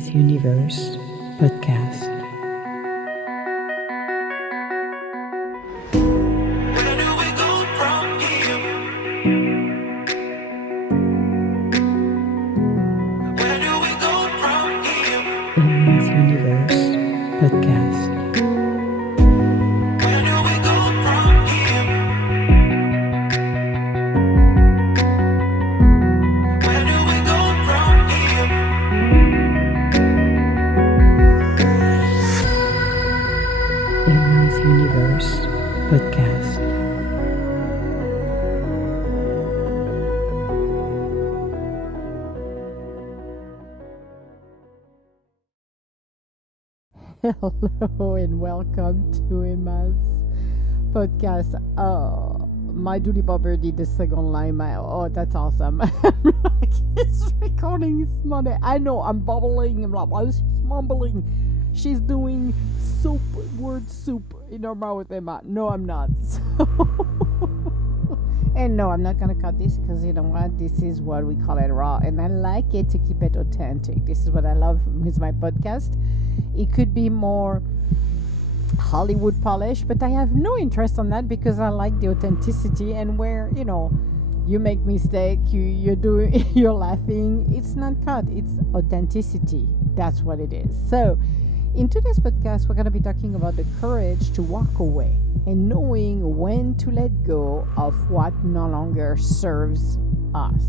Miss Universe podcast. Where do we go from here? Where do we go from here? Miss Universe podcast. Where do we go from here? Where do we go from here? Miss Universe podcast. Hello and welcome to Emma's podcast. My Dooley Bobber did the second line. That's awesome. It's recording this Monday. I know I'm bubbling. She's mumbling. She's doing word soup in her mouth, Emma. No, I'm not. And no, I'm not going to cut this because you know what? This is what we call it raw. And I like it to keep it authentic. This is what I love with my podcast. It could be more Hollywood polish, but I have no interest on that because I like the authenticity and where, you make mistake, you're laughing. It's not cut. It's authenticity. That's what it is. So in today's podcast, we're going to be talking about the courage to walk away and knowing when to let go of what no longer serves us.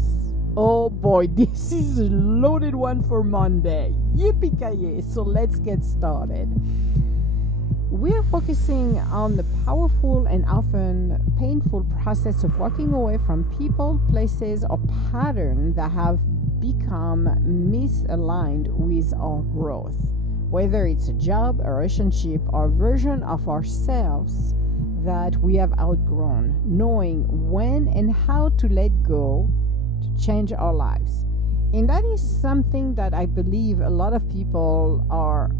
Oh boy, this is a loaded one for Monday. Yippee-ki-yay. So let's get started. We are focusing on the powerful and often painful process of walking away from people, places, or patterns that have become misaligned with our growth. Whether it's a job, a relationship, or a version of ourselves that we have outgrown, knowing when and how to let go to change our lives. And that is something that I believe a lot of people are,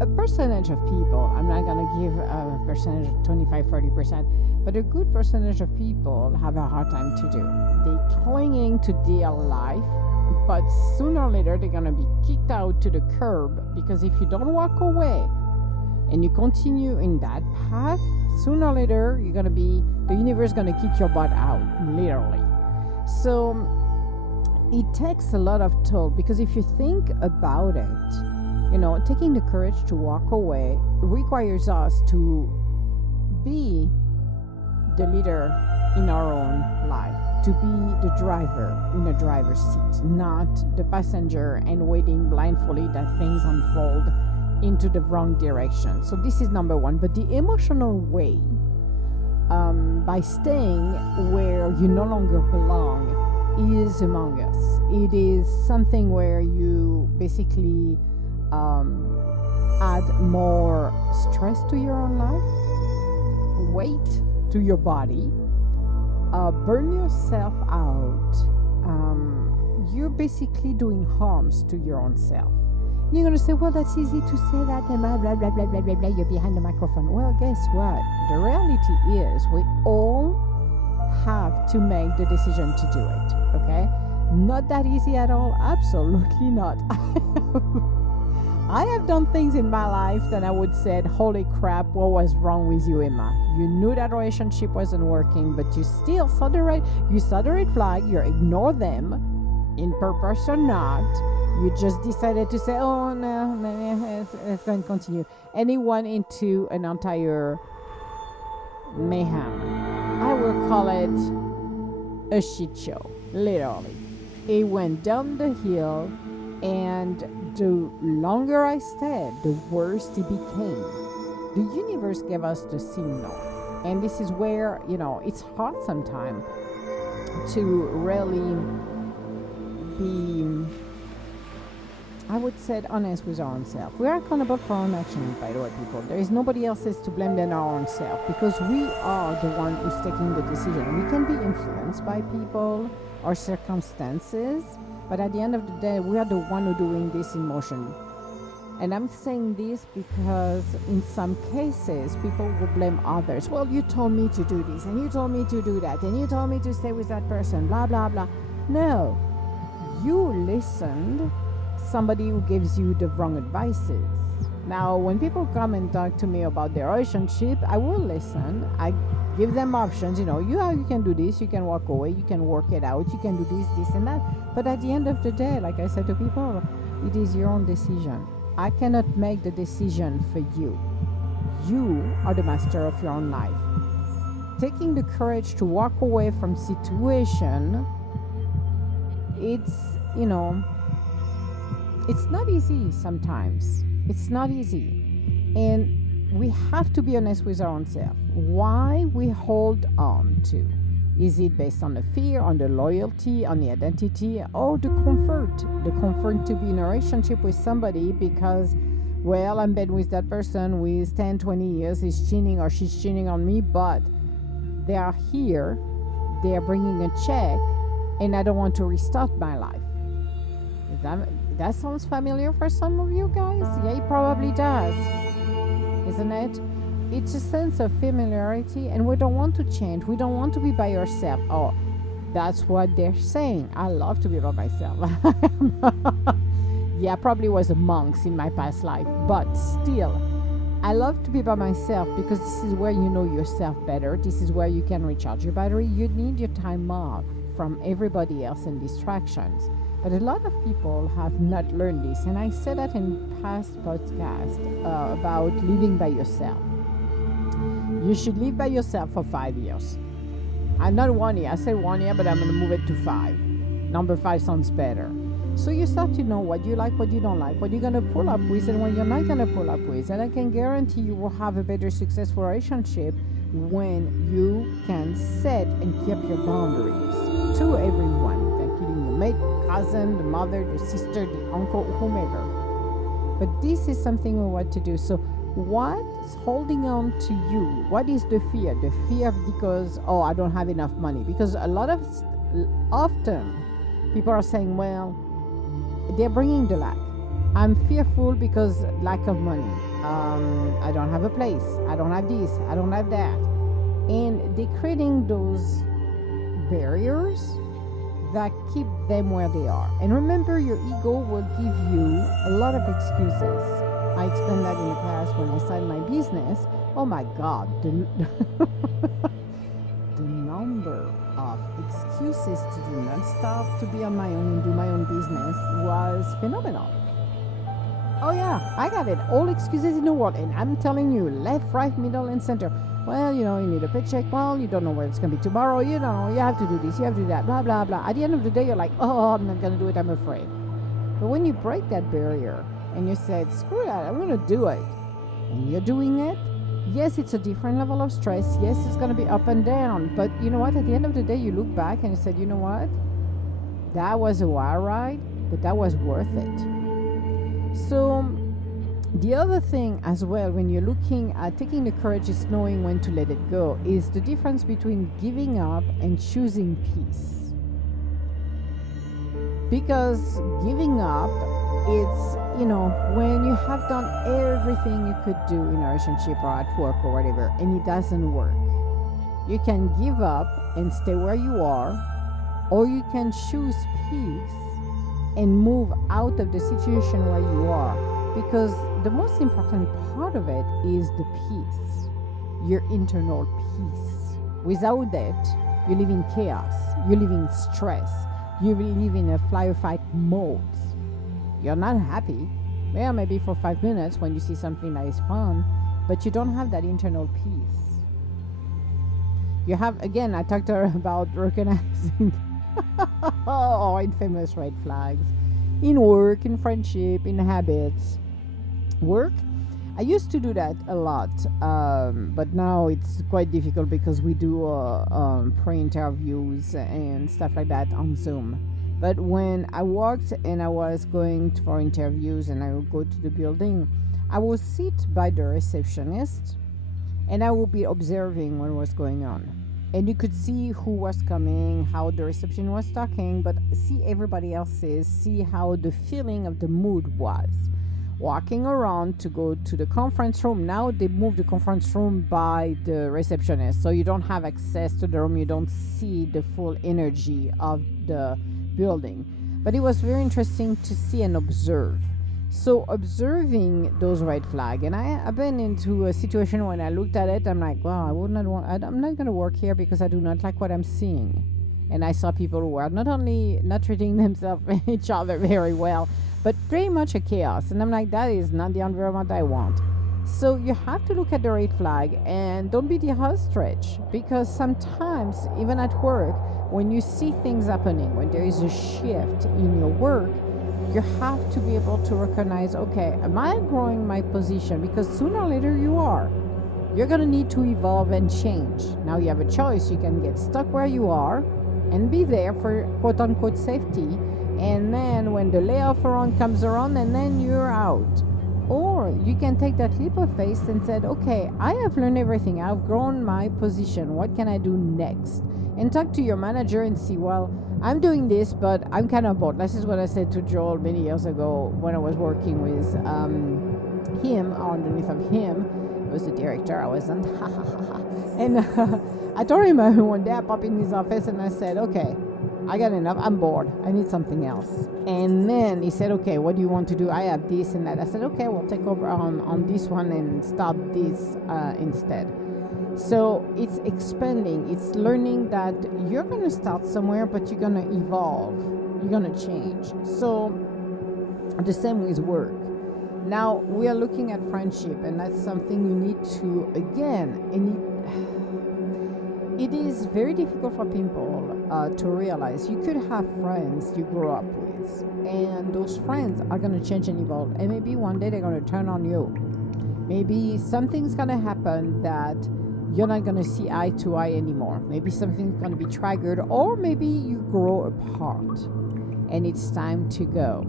a percentage of people, I'm not going to give a percentage of 25-40%, but a good percentage of people have a hard time to do. They're clinging to their life, but sooner or later they're going to be kicked out to the curb, because if you don't walk away and you continue in that path, sooner or later the universe is going to kick your butt out, literally. So it takes a lot of toll, because if you think about it, taking the courage to walk away requires us to be the leader in our own life, to be the driver in a driver's seat, not the passenger and waiting blindfolded that things unfold into the wrong direction. So this is number one. But the emotional way, by staying where you no longer belong, is among us. It is something where you basically add more stress to your own life, weight to your body, burn yourself out. You're basically doing harms to your own self. You're going to say, well, that's easy to say that, Emma, blah, blah, blah, blah, blah, blah, you're behind the microphone. Well, guess what? The reality is we all have to make the decision to do it, okay? Not that easy at all. Absolutely not. I have done things in my life that I would say, holy crap, what was wrong with you, Emma? You knew that relationship wasn't working, but you still saw the red flag, you ignored them, in purpose or not. You just decided to say, oh, no, it's going to continue. And it went into an entire mayhem. I will call it a shit show, literally. It went down the hill, and the longer I stayed, the worse it became. The universe gave us the signal. And this is where, it's hard sometimes to really be, I would say, honest with our own self. We are accountable for our own actions, by the way, people. There is nobody else to blame than our own self, because we are the one who's taking the decision. We can be influenced by people or circumstances, but at the end of the day, we are the one who doing this in motion. And I'm saying this because in some cases, people will blame others. Well, you told me to do this, and you told me to do that, and you told me to stay with that person, blah, blah, blah. No, you listened, somebody who gives you the wrong advices. Now, when people come and talk to me about their relationship, I will listen. I give them options. You can do this, you can walk away, you can work it out, you can do this, and that. But at the end of the day, like I said to people, it is your own decision. I cannot make the decision for you. You are the master of your own life. Taking the courage to walk away from situation, it's not easy sometimes. It's not easy. And we have to be honest with our own self. Why we hold on to? Is it based on the fear, on the loyalty, on the identity, or the comfort? The comfort to be in a relationship with somebody because, well, I'm been with that person with 10, 20 years, he's cheating or she's cheating on me, but they are here, they are bringing a check, and I don't want to restart my life. That sounds familiar for some of you guys? Yeah, it probably does. Isn't it? It's a sense of familiarity, and we don't want to change. We don't want to be by ourselves. Oh, that's what they're saying. I love to be by myself. Yeah, I probably was a monk in my past life, but still, I love to be by myself because this is where you know yourself better. This is where you can recharge your battery. You need your time off from everybody else and distractions. But a lot of people have not learned this, and I said that in past podcasts about living by yourself. You should live by yourself for 5 years. Not 1 year. I said 1 year, but I'm going to move it to 5. Number 5 sounds better. So you start to know what you like, what you don't like, what you're going to pull up with, and what you're not going to pull up with. And I can guarantee you will have a better successful relationship when you can set and keep your boundaries to everyone, including your mate, cousin, the mother, the sister, the uncle, whomever. But this is something we want to do. So what's holding on to you? What is the fear? The fear because, I don't have enough money. Because often people are saying, well, they're bringing the lack. I'm fearful because lack of money. I don't have a place. I don't have this. I don't have that. And they're creating those barriers that keep them where they are. And remember, your ego will give you a lot of excuses. I explained that in the past when I started my business. Oh my God, the number of excuses to do not stop, to be on my own and do my own business was phenomenal. Oh yeah, I got it. All excuses in the world. And I'm telling you, left, right, middle, and center. Well, you need a paycheck. Well, you don't know where it's going to be tomorrow. You have to do this, you have to do that, blah, blah, blah. At the end of the day, you're like, I'm not going to do it, I'm afraid. But when you break that barrier and you said, screw that, I'm going to do it, and you're doing it, yes, it's a different level of stress. Yes, it's going to be up and down. But you know what? At the end of the day, you look back and you said, you know what? That was a wild ride, but that was worth it. So the other thing as well, when you're looking at taking the courage is knowing when to let it go, is the difference between giving up and choosing peace. Because giving up, it's, when you have done everything you could do in a relationship or at work or whatever, and it doesn't work. You can give up and stay where you are, or you can choose peace and move out of the situation where you are. Because the most important part of it is the peace, your internal peace. Without that, you live in chaos, you live in stress, you live in a fly or fight mode. You're not happy. Well, maybe for 5 minutes when you see something that is fun, but you don't have that internal peace. You have, again, I talked to her about recognizing infamous red flags in work, in friendship, in habits. Work, I used to do that a lot, but now it's quite difficult because we do pre-interviews and stuff like that on Zoom. But when I worked and I was going for interviews and I would go to the building, I would sit by the receptionist and I would be observing what was going on. And you could see who was coming, how the reception was talking, but see everybody else's, see how the feeling of the mood was. Walking around to go to the conference room. Now they moved the conference room by the receptionist, so you don't have access to the room. You don't see the full energy of the building. But it was very interesting to see and observe. So observing those red flags, and I've been into a situation when I looked at it, I'm like, wow, I would not want. I'm not going to work here because I do not like what I'm seeing. And I saw people who are not only not treating themselves and each other very well, but pretty much a chaos. And I'm like, that is not the environment I want. So you have to look at the red flag and don't be the ostrich, because sometimes, even at work, when you see things happening, when there is a shift in your work, you have to be able to recognize, okay, am I growing my position? Because sooner or later you are. You're going to need to evolve and change. Now you have a choice. You can get stuck where you are and be there for quote unquote safety. And then when the layoff round comes around, and then you're out. Or you can take that leap of faith and said, okay, I have learned everything. I've grown my position. What can I do next? And talk to your manager and see, well, I'm doing this, but I'm kind of bored. This is what I said to Joel many years ago when I was working with him, underneath of him. I was the director, I wasn't. And I told him one day, I popped in his office and I said, okay, I got enough. I'm bored. I need something else. And then he said, okay, what do you want to do? I have this and that. I said, okay, we'll take over on this one and start this instead. So it's expanding. It's learning that you're going to start somewhere, but you're going to evolve. You're going to change. So the same with work. Now we are looking at friendship, and that's something you need to, again, it is very difficult for people to realize. You could have friends you grew up with, and those friends are going to change and evolve. And maybe one day they're going to turn on you. Maybe something's going to happen that you're not going to see eye to eye anymore. Maybe something's going to be triggered, or maybe you grow apart and it's time to go.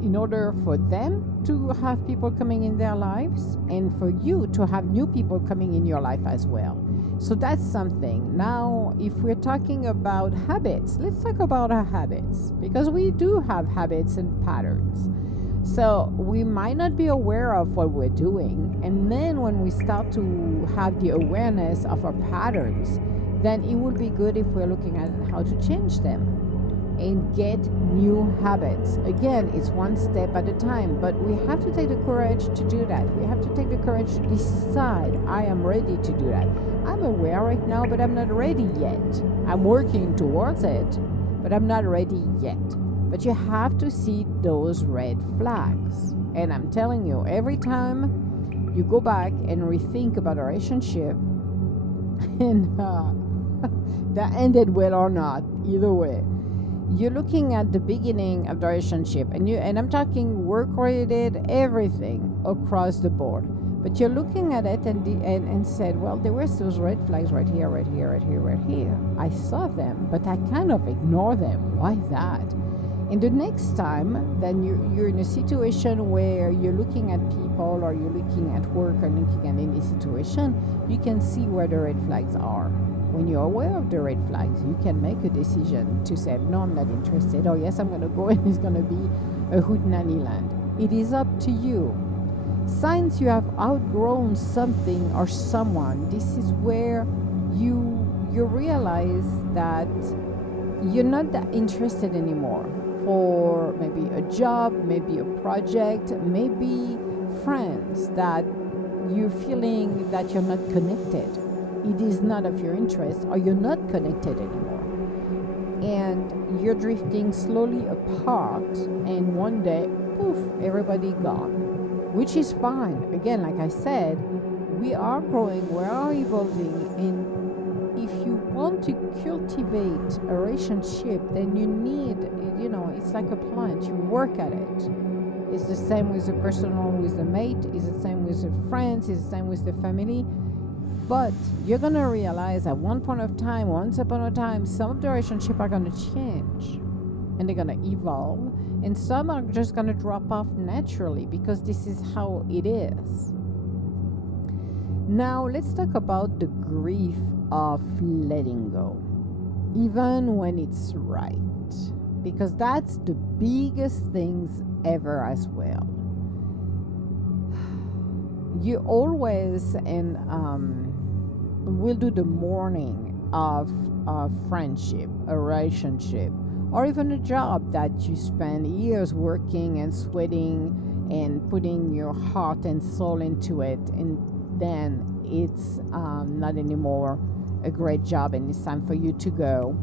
In order for them to have people coming in their lives, and for you to have new people coming in your life as well. So that's something. Now, if we're talking about habits, let's talk about our habits, because we do have habits and patterns. So we might not be aware of what we're doing, and then when we start to have the awareness of our patterns, then it would be good if we're looking at how to change them and get new habits. Again, it's one step at a time, but we have to take the courage to do that. We have to take the courage to decide, I am ready to do that. I'm aware right now, but I'm not ready yet. I'm working towards it, but I'm not ready yet. But you have to see those red flags. And I'm telling you, every time you go back and rethink about a relationship, and that ended well or not, either way, you're looking at the beginning of the relationship, and I'm talking work-related, everything across the board. But you're looking at it and said, well, there were those red flags right here, right here, right here, right here. I saw them, but I kind of ignore them. Why that? And the next time, then you're in a situation where you're looking at people, or you're looking at work, or looking at any situation, you can see where the red flags are. When you're aware of the red flags, you can make a decision to say, no, I'm not interested, or yes, I'm going to go, and it's going to be a hootenanny land. It is up to you. Signs you have outgrown something or someone, this is where you realize that you're not that interested anymore for maybe a job, maybe a project, maybe friends that you're feeling that you're not connected. It is not of your interest, or you're not connected anymore. And you're drifting slowly apart, and one day, poof, everybody gone, which is fine. Again, like I said, we are growing, we are evolving, and if you want to cultivate a relationship, then you need, it's like a plant, you work at it. It's the same with the personal, with the mate, it's the same with the friends, it's the same with the family. But you're going to realize at one point of time, once upon a time, some of the relationships are going to change and they're going to evolve, and some are just going to drop off naturally, because this is how it is. Now, let's talk about the grief of letting go, even when it's right, because that's the biggest things ever as well. You always will do the mourning of a friendship, a relationship, or even a job that you spend years working and sweating and putting your heart and soul into it, and then it's not anymore a great job and it's time for you to go.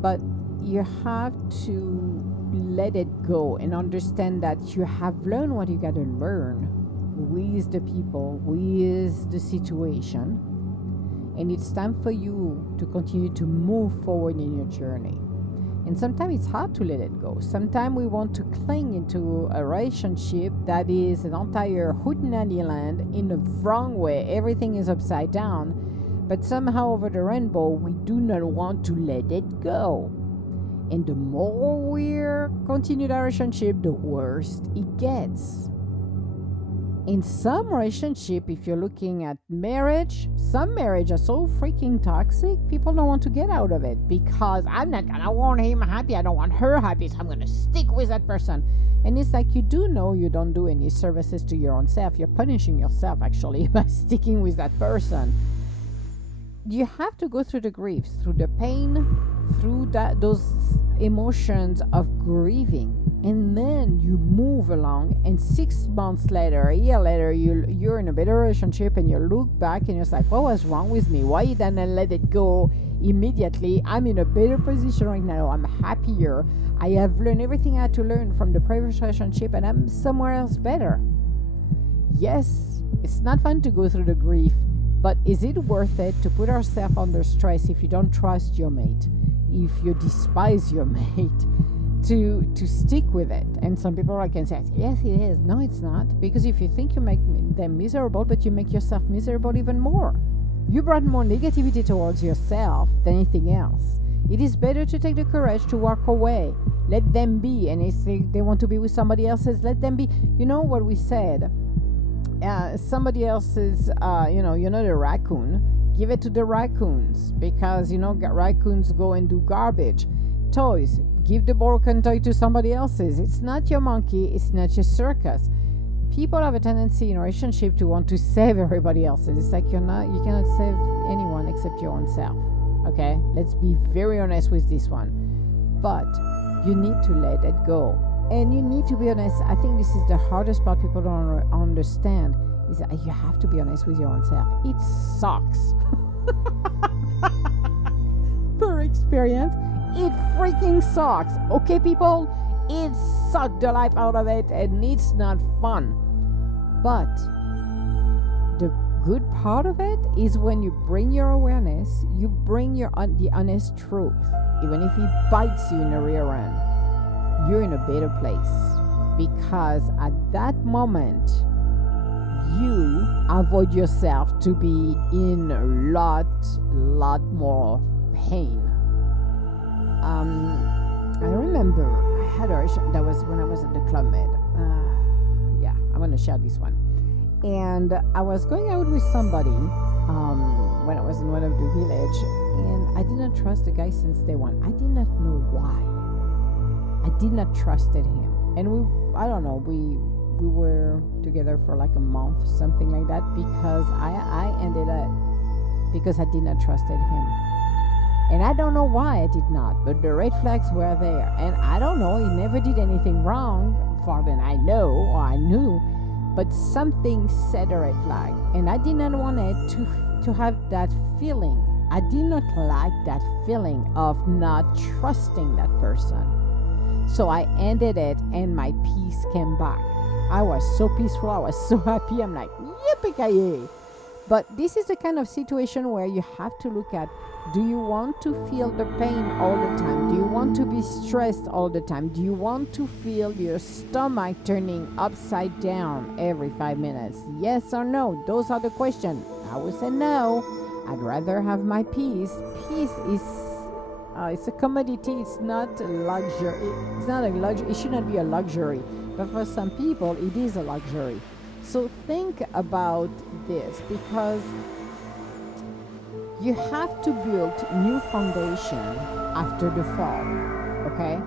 But you have to let it go and understand that you have learned what you got to learn with the people, with the situation, and it's time for you to continue to move forward in your journey. And sometimes it's hard to let it go. Sometimes we want to cling into a relationship that is an entire hootenanny land in the wrong way. Everything is upside down. But somehow over the rainbow, we do not want to let it go. And the more we're continue that relationship, the worse it gets. In some relationship, if you're looking at marriage, some marriage are so freaking toxic, people don't want to get out of it because I want him happy, I don't want her happy, so I'm gonna stick with that person. And it's like you do know you don't do any services to your own self. You're punishing yourself actually by sticking with that person. You have to go through the grief, through the pain, through those emotions of grieving, and then you move along. And 6 months later, a year later, you're in a better relationship, and you look back and you're like, what was wrong with me? Why didn't I let it go immediately? I'm in a better position right now. I'm happier. I have learned everything I had to learn from the previous relationship, and I'm somewhere else better. Yes, it's not fun to go through the grief. But is it worth it to put ourselves under stress if you don't trust your mate, if you despise your mate, to stick with it? And some people can say, yes, it is. No, it's not. Because if you think you make them miserable, but you make yourself miserable even more. You brought more negativity towards yourself than anything else. It is better to take the courage to walk away. Let them be. And if they want to be with somebody else, let them be. You know what we said? Somebody else's, the raccoon, give it to the raccoons because, raccoons go and do garbage. Toys, give the broken toy to somebody else's. It's not your monkey, it's not your circus. People have a tendency in a relationship to want to save everybody else's. It's like you cannot save anyone except your own self. Okay? Let's be very honest with this one. But you need to let it go. And you need to be honest. I think this is the hardest part people don't understand, is that you have to be honest with your own self. It sucks. Per experience, it freaking sucks. Okay, people? It sucked the life out of it and it's not fun. But the good part of it is when you bring your awareness, you bring the honest truth. Even if it bites you in the rear end, you're in a better place, because at that moment you avoid yourself to be in a lot more pain. I remember I had that was when I was at the Club Med. I'm gonna share this one. And I was going out with somebody when I was in one of the village, and I did not trust the guy since day one. I did not know why. I did not trusted him, and we were together for like a month, something like that, because I ended up because I did not trusted him, and I don't know why I did not, but the red flags were there, and I don't know, he never did anything wrong, far than I know or I knew, but something set a red flag, and I did not want it to have that feeling. I did not like that feeling of not trusting that person. So I ended it and my peace came back. I was so peaceful. I was so happy. I'm like, yippee-ki-yay. But this is the kind of situation where you have to look at, do you want to feel the pain all the time? Do you want to be stressed all the time? Do you want to feel your stomach turning upside down every 5 minutes? Yes or no? Those are the questions. I would say no. I'd rather have my peace. Peace is it's a commodity. It's not a luxury. It's not a luxury. It should not be a luxury. But for some people, it is a luxury. So think about this, because you have to build new foundation after the fall. Okay?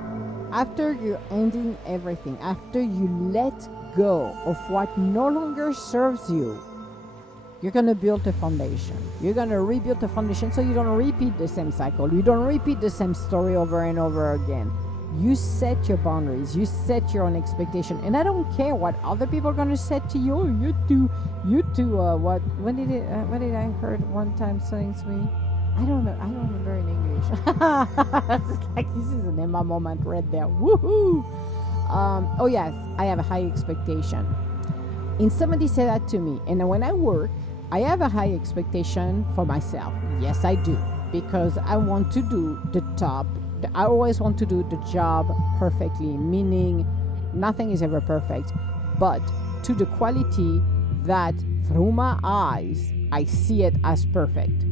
After you're ending everything, after you let go of what no longer serves you, you're going to build a foundation. You're going to rebuild the foundation so you don't repeat the same cycle. You don't repeat the same story over and over again. You set your boundaries, you set your own expectation, and I don't care what other people are gonna say to you. You do. What did I heard one time saying to me? I don't know. I don't remember in English. It's like this is an Emma moment right there. Woohoo! Oh yes, I have a high expectation. And somebody said that to me. And when I work, I have a high expectation for myself. Yes, I do, because I want to do the top. I always want to do the job perfectly, meaning nothing is ever perfect, but to the quality that through my eyes I see it as perfect.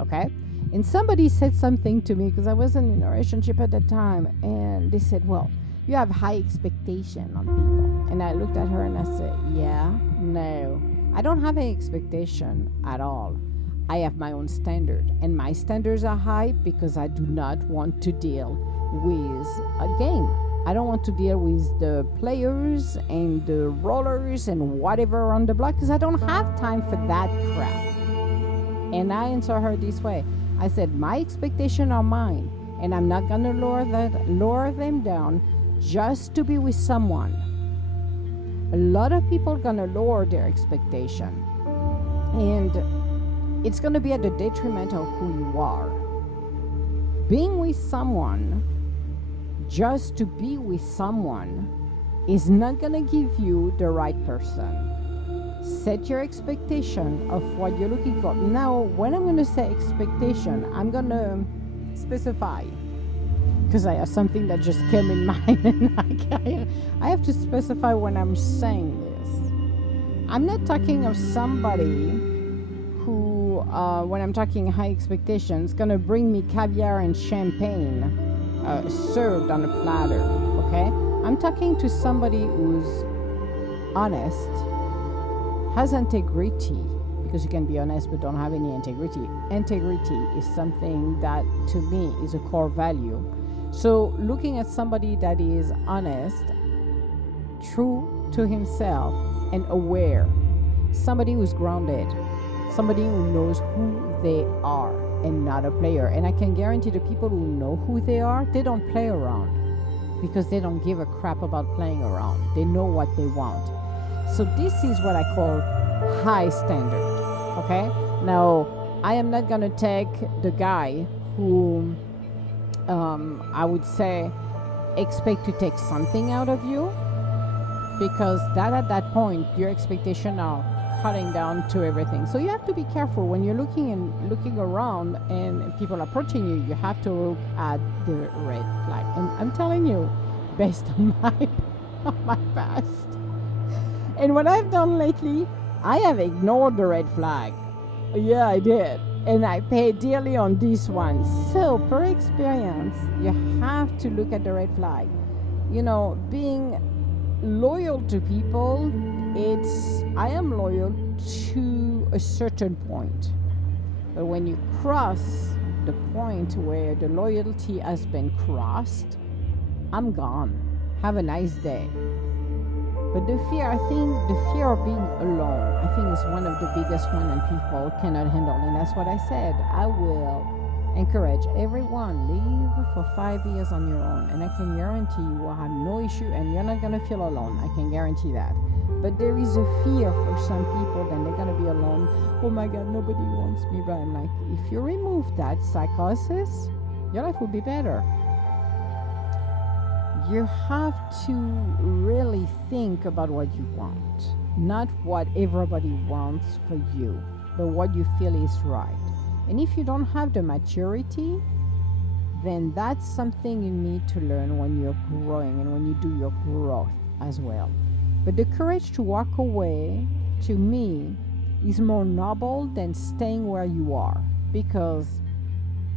Okay? And somebody said something to me because I wasn't in a relationship at the time, and they said, well, you have high expectation on people. And I looked at her and I said, yeah, no, I don't have any expectation at all. I have my own standard, and my standards are high because I do not want to deal with a game. I don't want to deal with the players and the rollers and whatever on the block because I don't have time for that crap. And I answer her this way. I said, my expectations are mine, and I'm not gonna lower them down just to be with someone. A lot of people are gonna lower their expectation, and it's gonna be at the detriment of who you are. Being with someone just to be with someone is not gonna give you the right person. Set your expectation of what you're looking for. Now, when I'm gonna say expectation, I'm gonna specify, because I have something that just came in mind, and I have to specify when I'm saying this. I'm not talking of somebody who, when I'm talking high expectations, gonna bring me caviar and champagne served on a platter. Okay, I'm talking to somebody who's honest, has integrity, because you can be honest but don't have any integrity. Integrity is something that to me is a core value. So looking at somebody that is honest, true to himself, and aware, somebody who's grounded, somebody who knows who they are and not a player. And I can guarantee the people who know who they are, they don't play around, because they don't give a crap about playing around. They know what they want. So this is what I call high standard. Okay? Now, I am not gonna take the guy who I would say expect to take something out of you, because that at that point your expectations are cutting down to everything. So you have to be careful when you're looking around and people approaching you. You have to look at the red flag. And I'm telling you, based on my past and what I've done lately, I have ignored the red flag. Yeah, I did. And I paid dearly on this one. So, per experience, you have to look at the red flag. You know, being loyal to people, I am loyal to a certain point. But when you cross the point where the loyalty has been crossed, I'm gone. Have a nice day. But the fear of being alone, I think is one of the biggest one that people cannot handle. And that's what I said. I will encourage everyone, live for 5 years on your own. And I can guarantee you will have no issue and you're not going to feel alone. I can guarantee that. But there is a fear for some people, then they're going to be alone. Oh my God, nobody wants me. But I'm like, if you remove that psychosis, your life will be better. You have to really think about what you want, not what everybody wants for you, but what you feel is right. And if you don't have the maturity, then that's something you need to learn when you're growing and when you do your growth as well. But the courage to walk away, to me, is more noble than staying where you are, because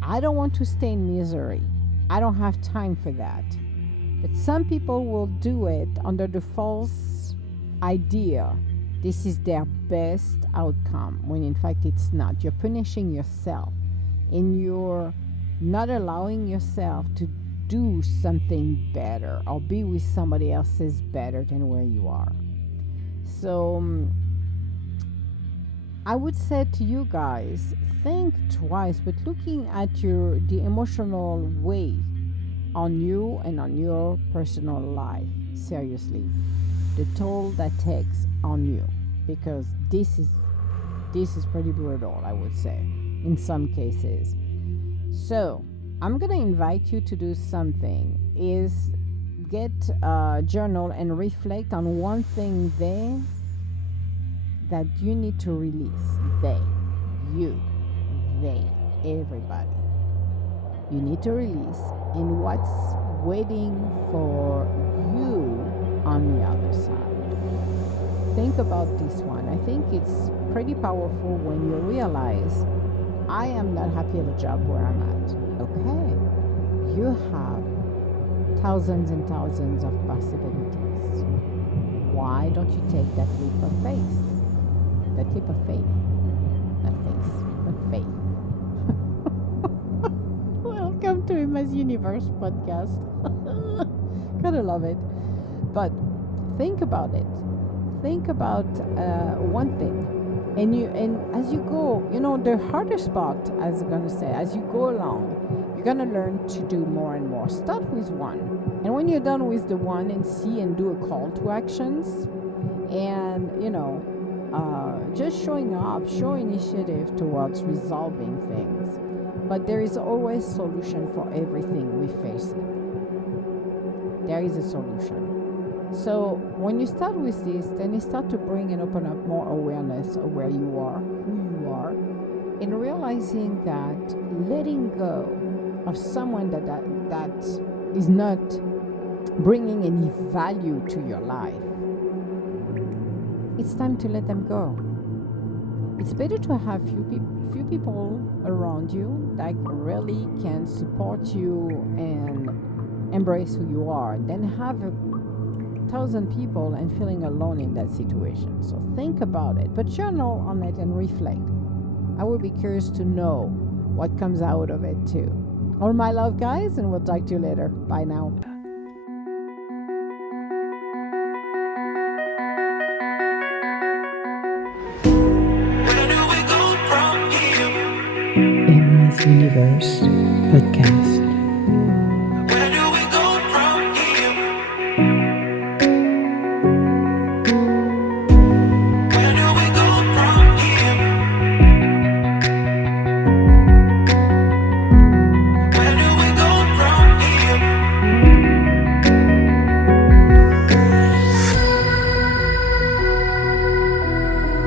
I don't want to stay in misery. I don't have time for that. But some people will do it under the false idea this is their best outcome, when in fact it's not. You're punishing yourself, and you're not allowing yourself to do something better or be with somebody else's better than where you are. So I would say to you guys, think twice, but looking at the emotional way on you and on your personal life. Seriously, the toll that takes on you, because this is pretty brutal, I would say, in some cases. So I'm gonna invite you to do something. Is get a journal and reflect on one thing that you need to release. You, they, everybody. You need to release in what's waiting for you on the other side. Think about this one. I think it's pretty powerful when you realize I am not happy at the job where I'm at. Okay. You have thousands and thousands of possibilities. Why don't you take that leap of faith? That leap of faith. Not faith, but faith. Welcome to Emma's Universe podcast. Gotta love it. But think about it. Think about one thing. And as you go, the hardest part, as I'm gonna say, as you go along, you're gonna learn to do more and more. Start with one. And when you're done with the one, and see and do a call to actions, and just showing up, show initiative towards resolving things. But there is always solution for everything we face. There is a solution. So when you start with this, then you start to bring and open up more awareness of where you are, who you are, and realizing that letting go of someone that is not bringing any value to your life, it's time to let them go. It's better to have few people around you that really can support you and embrace who you are than have 1,000 people and feeling alone in that situation. So think about it, but journal on it and reflect. I would be curious to know what comes out of it too. All my love, guys, and we'll talk to you later. Bye now. Where do we go from here? Emma's Universe Podcast. Where do we go from here? Where do we go from here? Where do we go from here?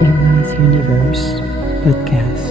Emma's Universe Podcast.